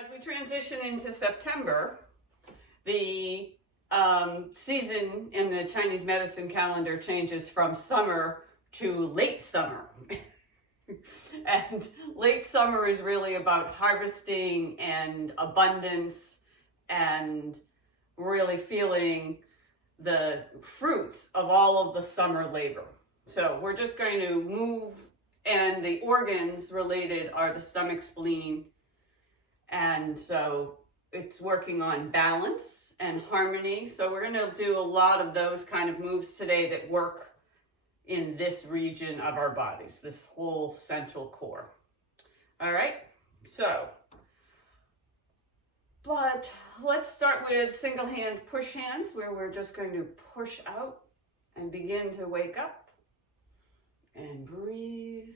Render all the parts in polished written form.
As we transition into September, the season in the Chinese medicine calendar changes from summer to late summer. And late summer is really about harvesting and abundance and really feeling the fruits of all of the summer labor. So we're just going to move, and the organs related are the stomach, spleen, and so it's working on balance and harmony. So we're going to do a lot of those kind of moves today that work in this region of our bodies, this whole central core. All right, but let's start with single hand push hands, where we're just going to push out and begin to wake up and breathe.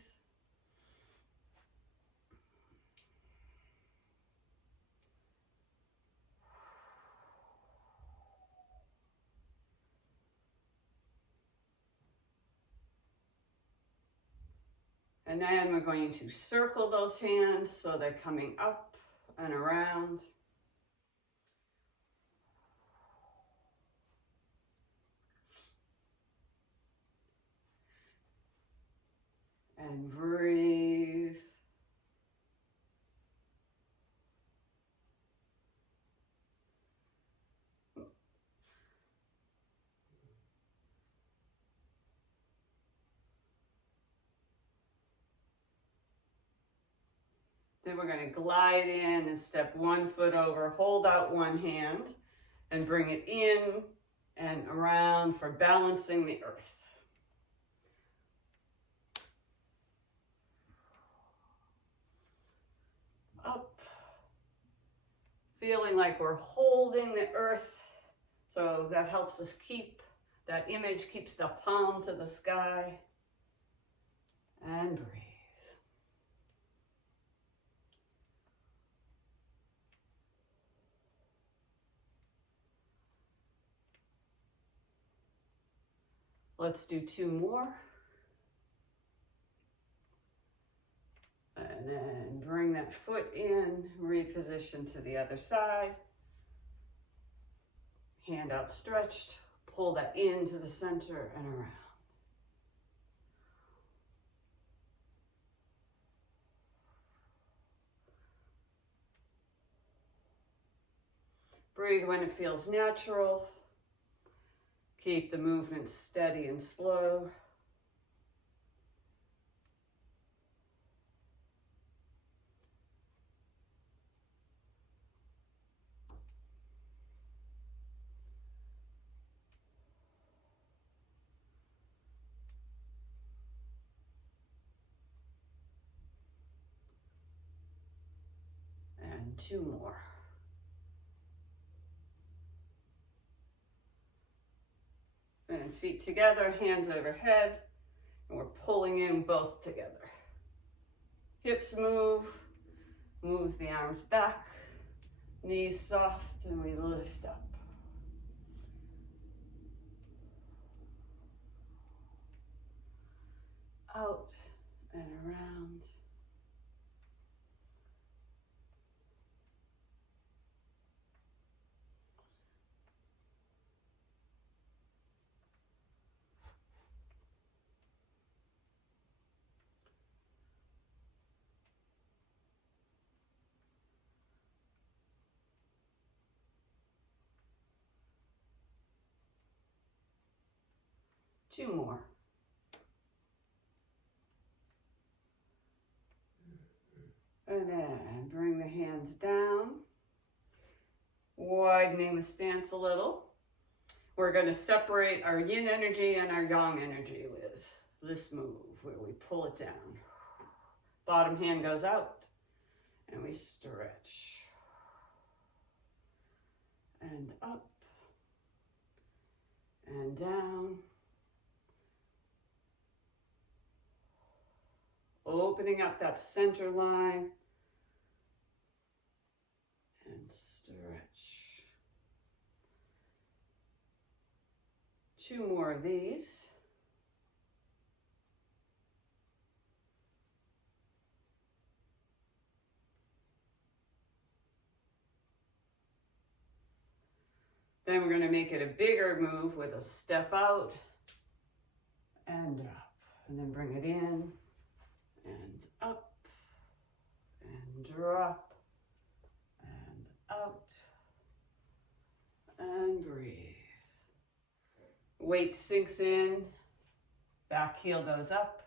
And then we're going to circle those hands so they're coming up and around. And breathe. Then we're going to glide in and step 1 foot over, hold out one hand, and bring it in and around for balancing the earth. Up. Feeling like we're holding the earth, so that helps us keep, that image keeps the palm to the sky. And breathe. Let's do 2 more. And then bring that foot in, reposition to the other side. Hand outstretched, pull that into the center and around. Breathe when it feels natural. Keep the movement steady and slow. And 2 more. And feet together, hands overhead, and we're pulling in both together. Hips move, moves the arms back, knees soft, and we lift up. Out and around. Two more. And then bring the hands down, widening the stance a little. We're going to separate our yin energy and our yang energy with this move, where we pull it down. Bottom hand goes out, and we stretch. And up, and down. Opening up that center line and stretch. 2 more of these. Then we're going to make it a bigger move with a step out and drop. And then bring it in and up and drop and out and breathe. Weight sinks in, back heel goes up,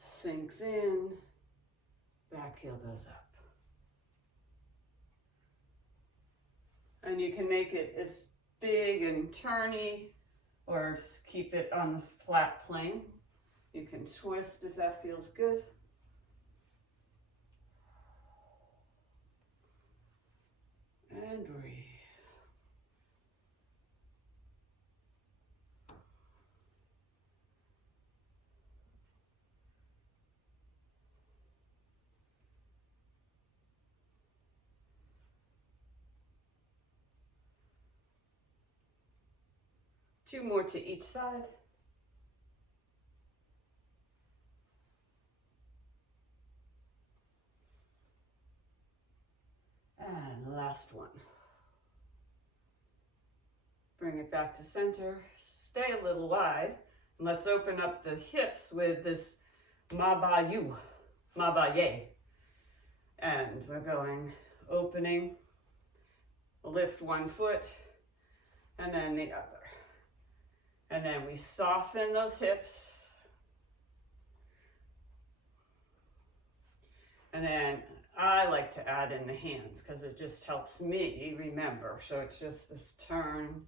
sinks in, back heel goes up. And you can make it as big and turny or keep it on the flat plane. You can twist if that feels good. And breathe. Two more to each side. And the last one. Bring it back to center. Stay a little wide. And let's open up the hips with this Ma Ba Yu, Ma Ba Ye. And we're going opening, lift one foot, and then the other. And then we soften those hips. And then I like to add in the hands because it just helps me remember. So it's just this turn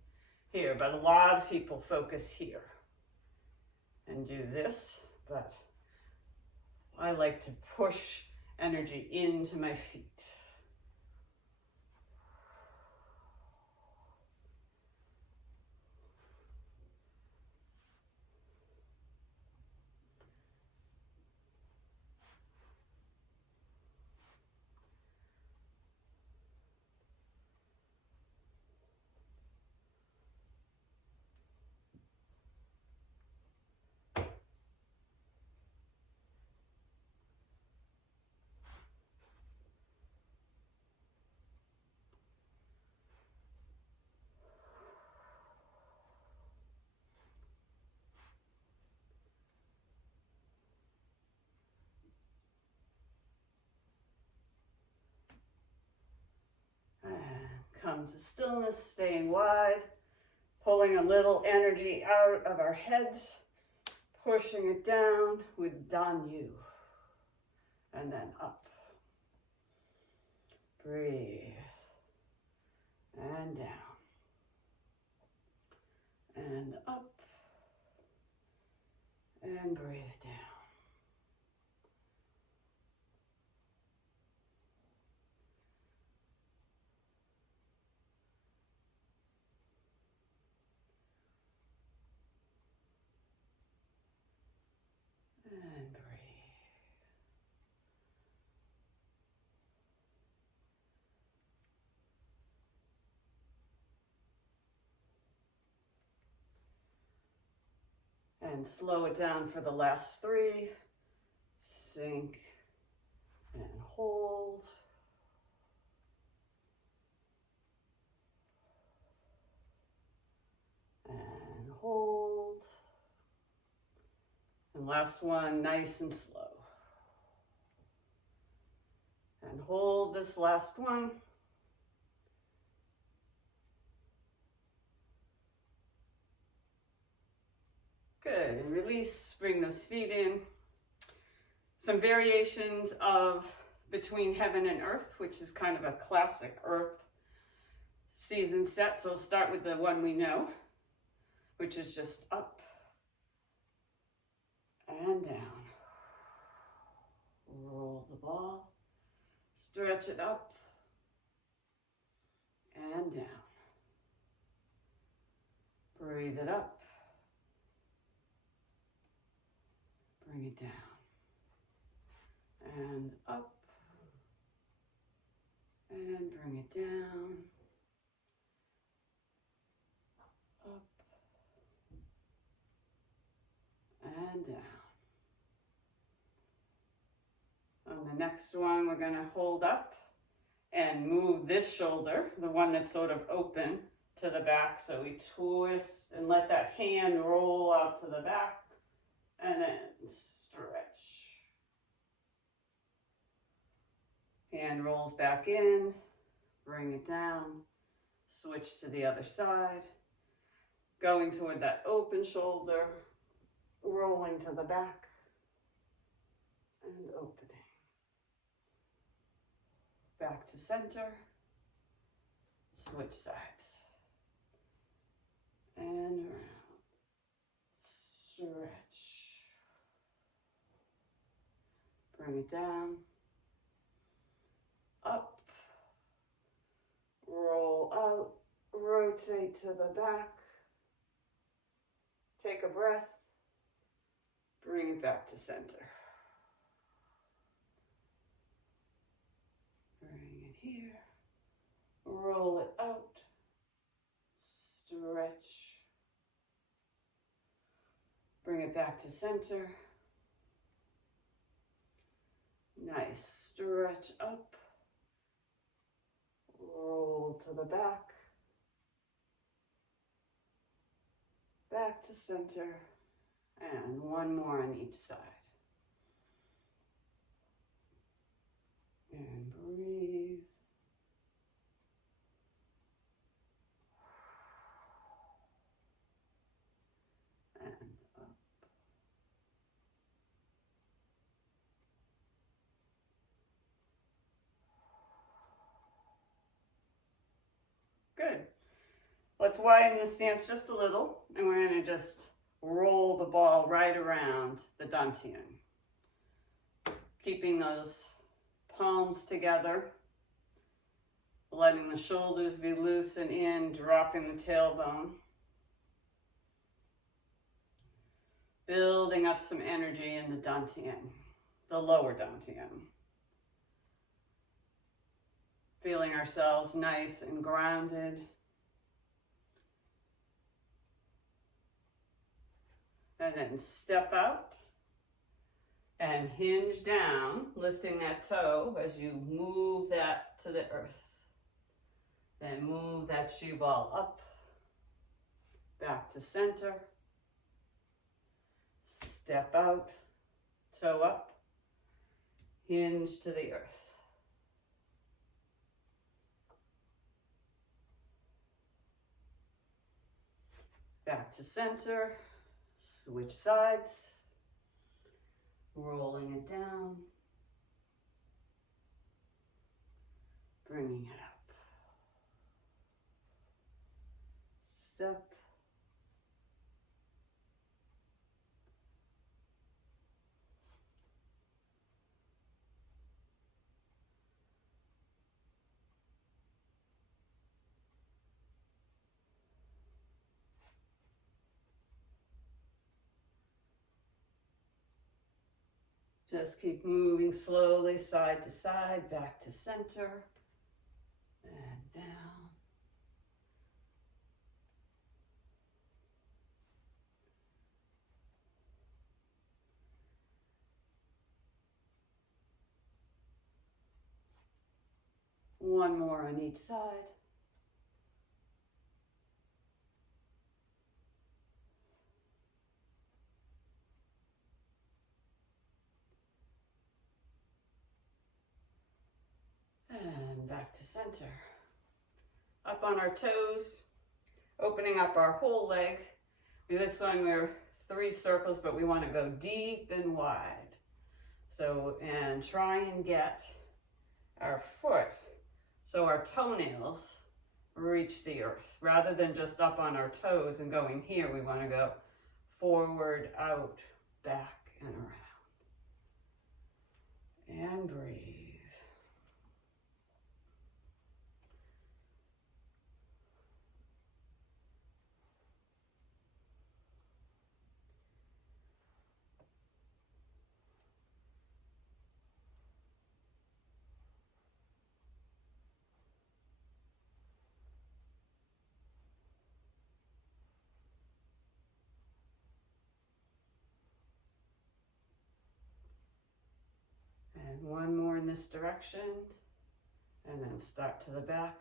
here, but a lot of people focus here and do this, but I like to push energy into my feet. Come to stillness, staying wide, pulling a little energy out of our heads, pushing it down with Dan Yu, and then up. Breathe, and down, and up, and breathe down. And breathe. And slow it down for the last three. Sink and hold. And hold. And last one, nice and slow. And hold this last one. Good, and release, bring those feet in. Some variations of Between Heaven and Earth, which is kind of a classic Earth season set. So we'll start with the one we know, which is just up and down. Roll the ball, stretch it up and down. Breathe it up. Bring it down. And up. And bring it down. Up. And down. On the next one, we're going to hold up and move this shoulder, the one that's sort of open, to the back. So we twist and let that hand roll out to the back and then stretch. Hand rolls back in, bring it down, switch to the other side, going toward that open shoulder, rolling to the back and opening. Back to center, switch sides. And around, stretch. Bring it down, up, roll out, rotate to the back, take a breath, bring it back to center. Bring it here, roll it out, stretch, bring it back to center. Nice, stretch up, roll to the back, back to center, and one more on each side. And breathe. And up. Good. Let's widen the stance just a little, and we're going to just roll the ball right around the dantian. Keeping those palms together, letting the shoulders be loose and in, dropping the tailbone. Building up some energy in the dantian, the lower dantian. Feeling ourselves nice and grounded. And then step out and hinge down, lifting that toe as you move that to the earth. Then move that shoe ball up, back to center. Step out, toe up, hinge to the earth. Back to center, switch sides, rolling it down, bringing it up. Step. Just keep moving slowly, side to side, back to center, and down. One more on each side. And back to center. Up on our toes, opening up our whole leg. This one we're 3 circles, but we want to go deep and wide. So, and try and get our foot so our toenails reach the earth. Rather than just up on our toes and going here, we want to go forward, out, back, and around. And breathe. And one more in this direction, And then start to the back,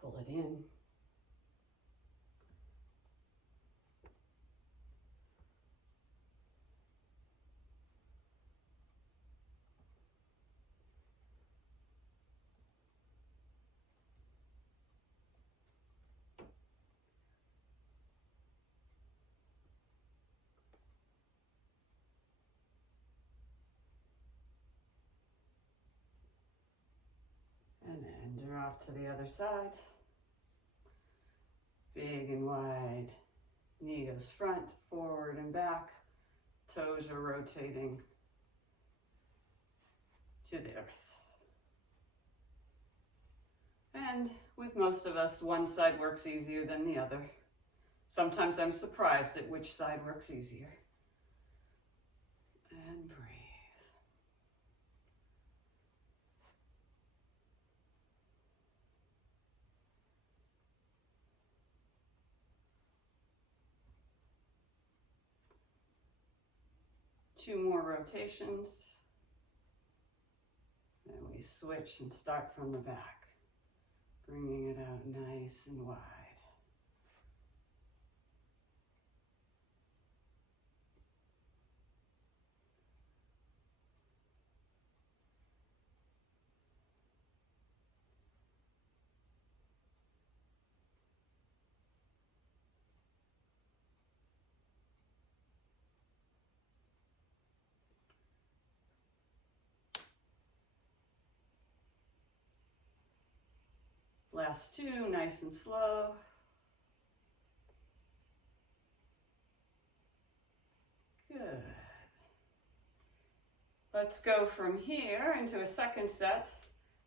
pull it in. And then drop to the other side. Big and wide. Knee goes front, forward and back. Toes are rotating to the earth. And with most of us, one side works easier than the other. Sometimes I'm surprised at which side works easier. And breathe. Two more rotations. Then we switch and start from the back, bringing it out nice and wide. Last two, nice and slow. Good. Let's go from here into a second set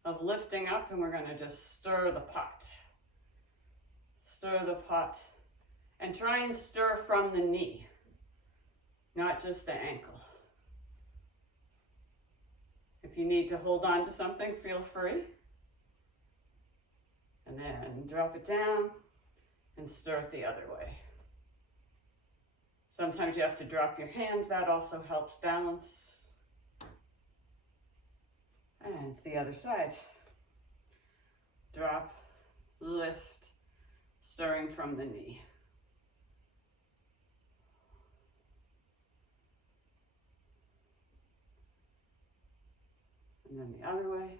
of lifting up, and we're going to just stir the pot. Stir the pot, and try and stir from the knee, not just the ankle. If you need to hold on to something, feel free. And then drop it down and stir it the other way. Sometimes you have to drop your hands, that also helps balance. And the other side. Drop, lift, stirring from the knee. And then the other way.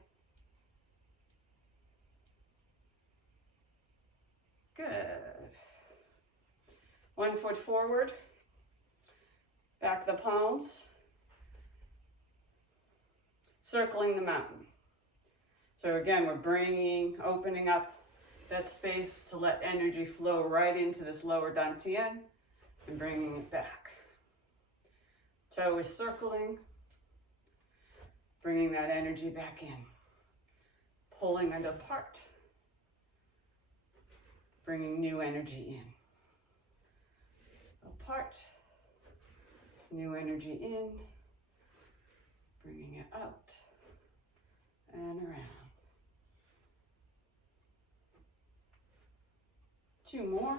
Good. 1 foot forward, back the palms, circling the mountain. So again, we're opening up that space to let energy flow right into this lower dantian and bringing it back. Toe is circling, bringing that energy back in, pulling it apart. Bringing new energy in. Apart, new energy in, bringing it out and around. Two more.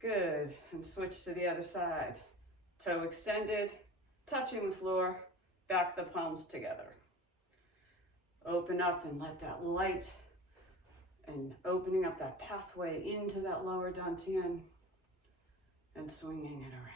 Good, and switch to the other side. Toe extended, touching the floor, back the palms together. Open up and let that light and opening up that pathway into that lower dantian and swinging it around.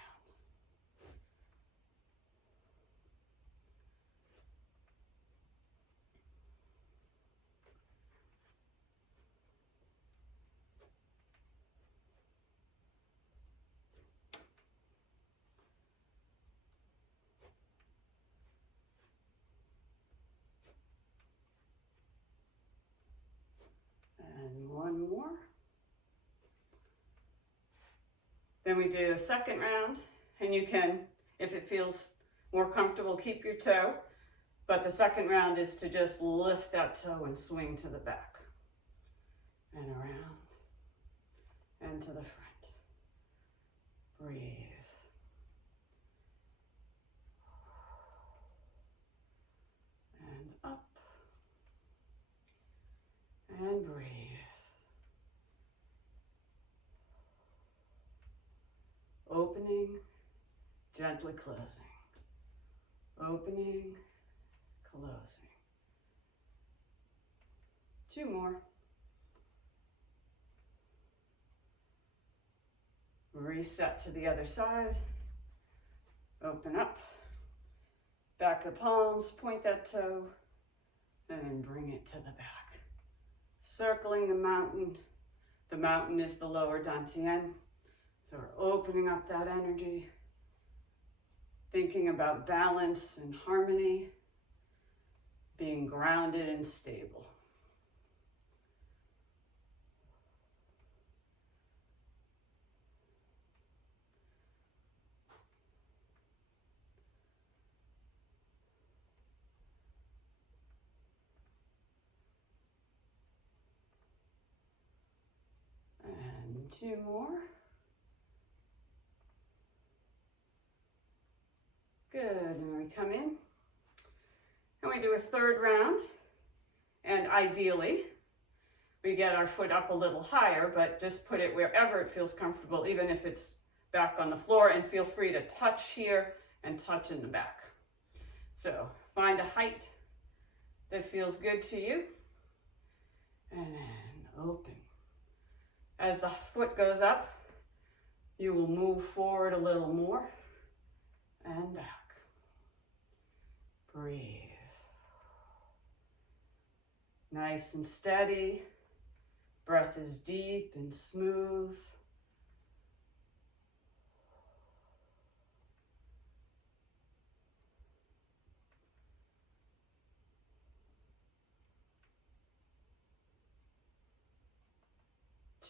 And one more. Then we do a second round, and you can, if it feels more comfortable, keep your toe, but the second round is to just lift that toe and swing to the back and around and to the front. Breathe. And up and breathe. opening, gently closing. Opening, closing. 2 more. Reset to the other side. Open up. Back the palms, point that toe, and bring it to the back. Circling the mountain. The mountain is the lower dantian. So we're opening up that energy. Thinking about balance and harmony. Being grounded and stable. And 2 more. Good, and we come in and we do a 3rd round, and ideally we get our foot up a little higher, but just put it wherever it feels comfortable, even if it's back on the floor, and feel free to touch here and touch in the back. So find a height that feels good to you, and then open. As the foot goes up, you will move forward a little more and back. Breathe. Nice and steady. Breath is deep and smooth.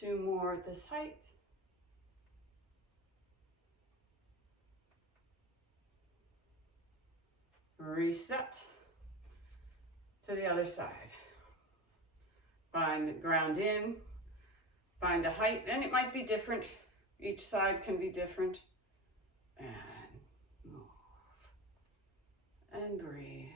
Two more at this height. Reset to the other side. Find ground in, find a height, and it might be different. Each side can be different. And move. And breathe.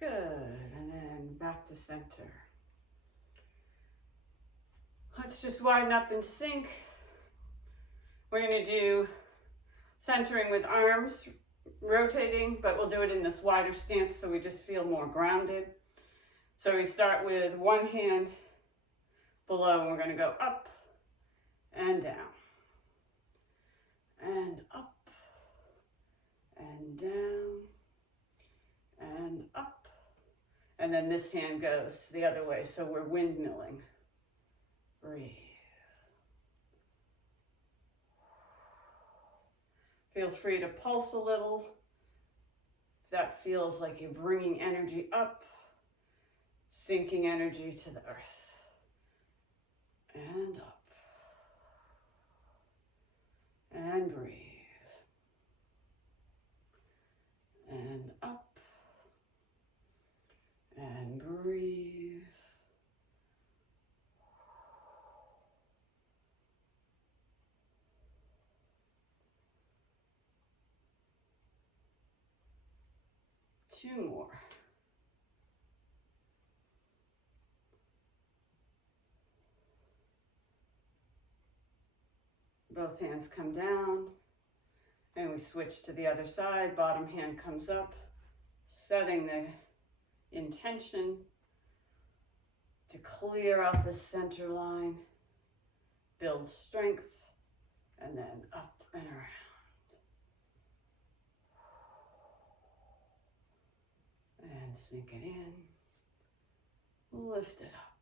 Good, and then back to center. Let's just widen up and sink. We're gonna do centering with arms rotating, but we'll do it in this wider stance so we just feel more grounded. So we start with one hand below, and we're gonna go up and down, and up, and down, and up. And then this hand goes the other way, so we're windmilling. Breathe. Feel free to pulse a little. If that feels like you're bringing energy up, sinking energy to the earth. And up. And breathe. And up. And breathe. Two more. Both hands come down, and we switch to the other side. Bottom hand comes up, setting the intention to clear out the center line, build strength, and then up and around. And sink it in, lift it up.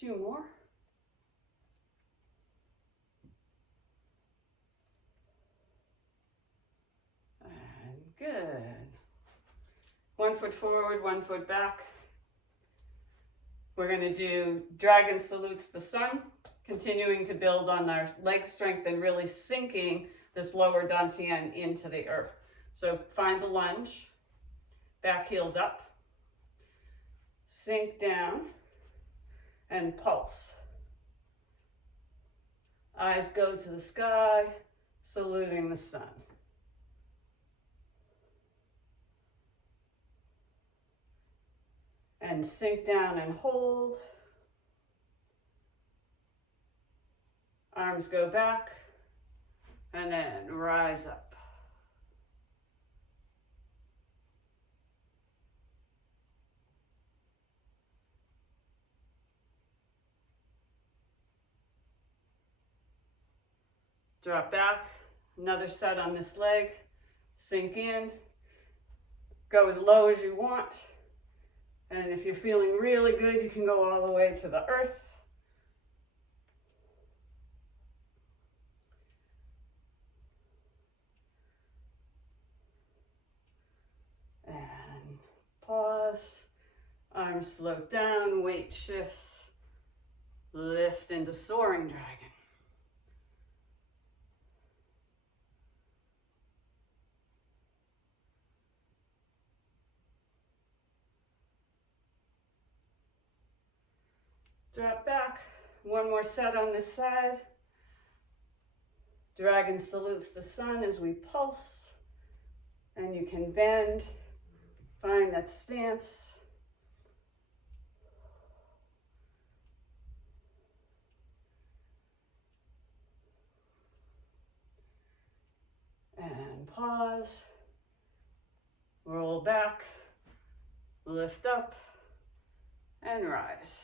2 more. And good. 1 foot forward, 1 foot back. We're going to do dragon salutes the sun, continuing to build on our leg strength and really sinking this lower dantian into the earth. So find the lunge, back heels up, sink down, and pulse. Eyes go to the sky, saluting the sun. And sink down and hold. Arms go back, and then rise up. Drop back, another set on this leg, sink in, go as low as you want. And if you're feeling really good, you can go all the way to the earth. And pause, arms float down, weight shifts, lift into soaring dragon. Drop back, 1 more set on this side. Dragon salutes the sun as we pulse, and you can bend, find that stance. And pause, roll back, lift up, and rise.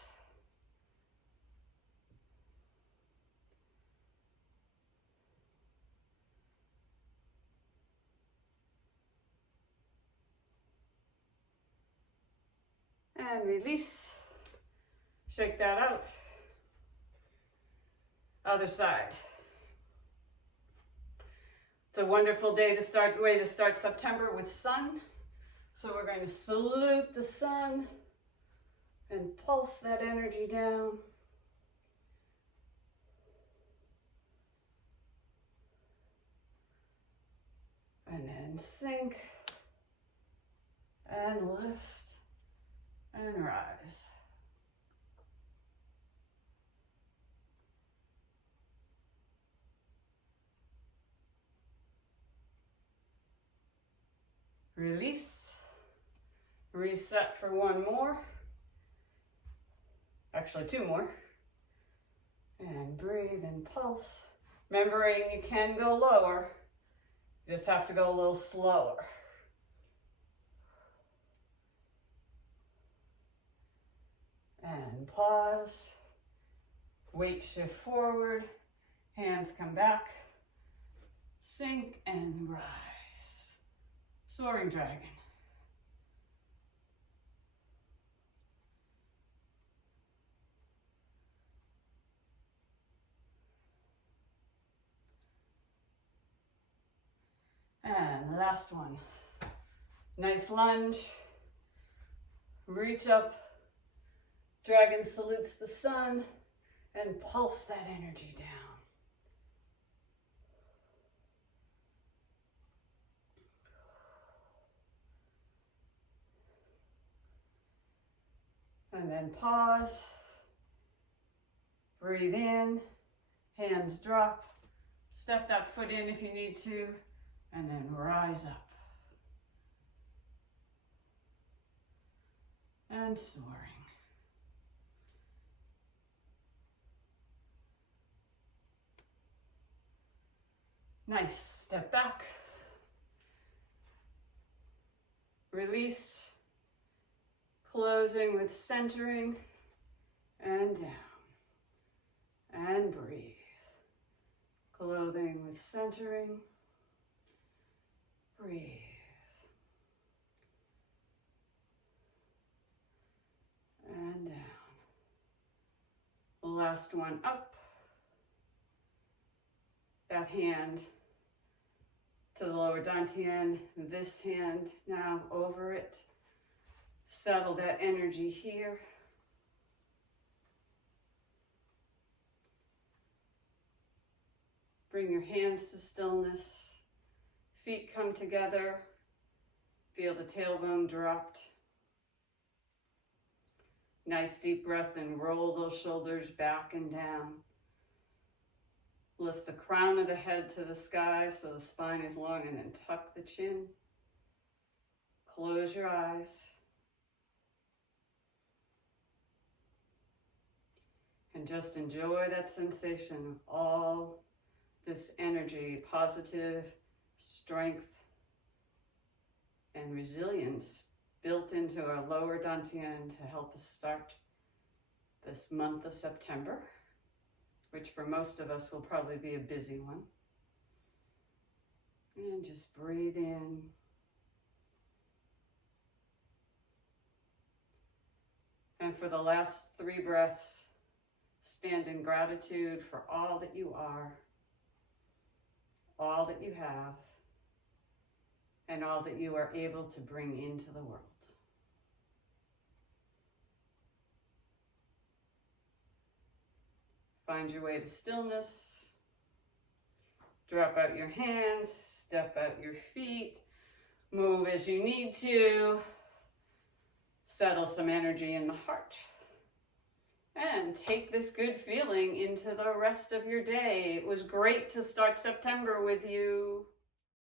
And release. Shake that out. Other side. It's a wonderful way to start September with sun. So we're going to salute the sun and pulse that energy down. And then sink and lift and rise. Release. Reset for 1 more. Actually 2 more. And breathe and pulse. Remembering you can go lower. You just have to go a little slower. And pause. Weight shift forward. Hands come back. Sink and rise. Soaring dragon. And last one. Nice lunge. Reach up. Dragon salutes the sun and pulse that energy down. And then pause. Breathe in. Hands drop. Step that foot in if you need to. And then rise up. And soaring. Nice. Step back. Release. Closing with centering. And down. And breathe. Clothing with centering. Breathe. And down. last one up. That hand to the lower dantian, this hand now over it. Settle that energy here. Bring your hands to stillness. Feet come together. Feel the tailbone dropped. Nice deep breath and roll those shoulders back and down. Lift the crown of the head to the sky so the spine is long, and then tuck the chin. Close your eyes. And just enjoy that sensation of all this energy, positive strength and resilience built into our lower dantian to help us start this month of September, which for most of us will probably be a busy one. And just breathe in. And for the last 3 breaths, stand in gratitude for all that you are, all that you have, and all that you are able to bring into the world. Find your way to stillness. Drop out your hands, step out your feet, move as you need to. Settle some energy in the heart. And take this good feeling into the rest of your day. It was great to start September with you.